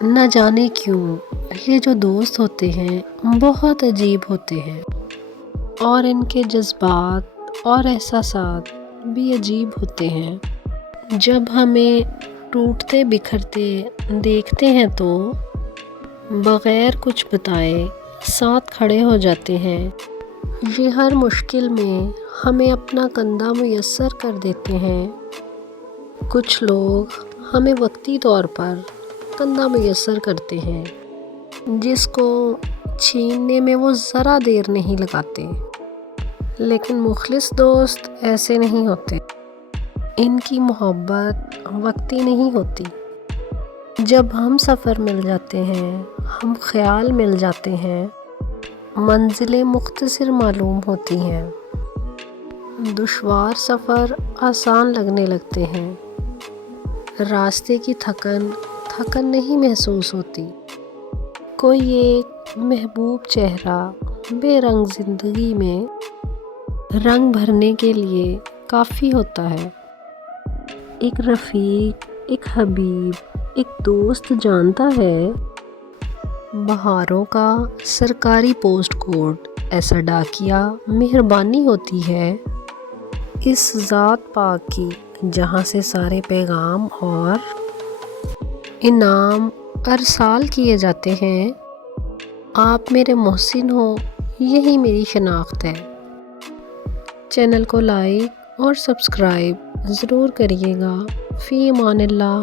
نہ جانے کیوں یہ جو دوست ہوتے ہیں بہت عجیب ہوتے ہیں، اور ان کے جذبات اور احساسات بھی عجیب ہوتے ہیں۔ جب ہمیں ٹوٹتے بکھرتے دیکھتے ہیں تو بغیر کچھ بتائے ساتھ کھڑے ہو جاتے ہیں۔ یہ ہر مشکل میں ہمیں اپنا کندھا میسر کر دیتے ہیں۔ کچھ لوگ ہمیں وقتی طور پر کندھا میسر کرتے ہیں جس کو چھیننے میں وہ ذرا دیر نہیں لگاتے، لیکن مخلص دوست ایسے نہیں ہوتے۔ ان کی محبت وقتی نہیں ہوتی۔ جب ہم سفر مل جاتے ہیں، ہم خیال مل جاتے ہیں، منزلیں مختصر معلوم ہوتی ہیں، دشوار سفر آسان لگنے لگتے ہیں، راستے کی تھکن نہیں محسوس ہوتی۔ کوئی ایک محبوب چہرہ بے رنگ زندگی میں رنگ بھرنے کے لیے کافی ہوتا ہے۔ ایک رفیق، ایک حبیب، ایک دوست جانتا ہے بہاروں کا سرکاری پوسٹ کوڈ ایسا ڈاکیا مہربانی ہوتی ہے اس ذات پاک کی جہاں سے سارے پیغام اور انعام ارسال کیے جاتے ہیں۔ آپ میرے محسن ہو، یہی میری شناخت ہے۔ چینل کو لائک اور سبسکرائب ضرور کریے گا۔ فی امان اللہ۔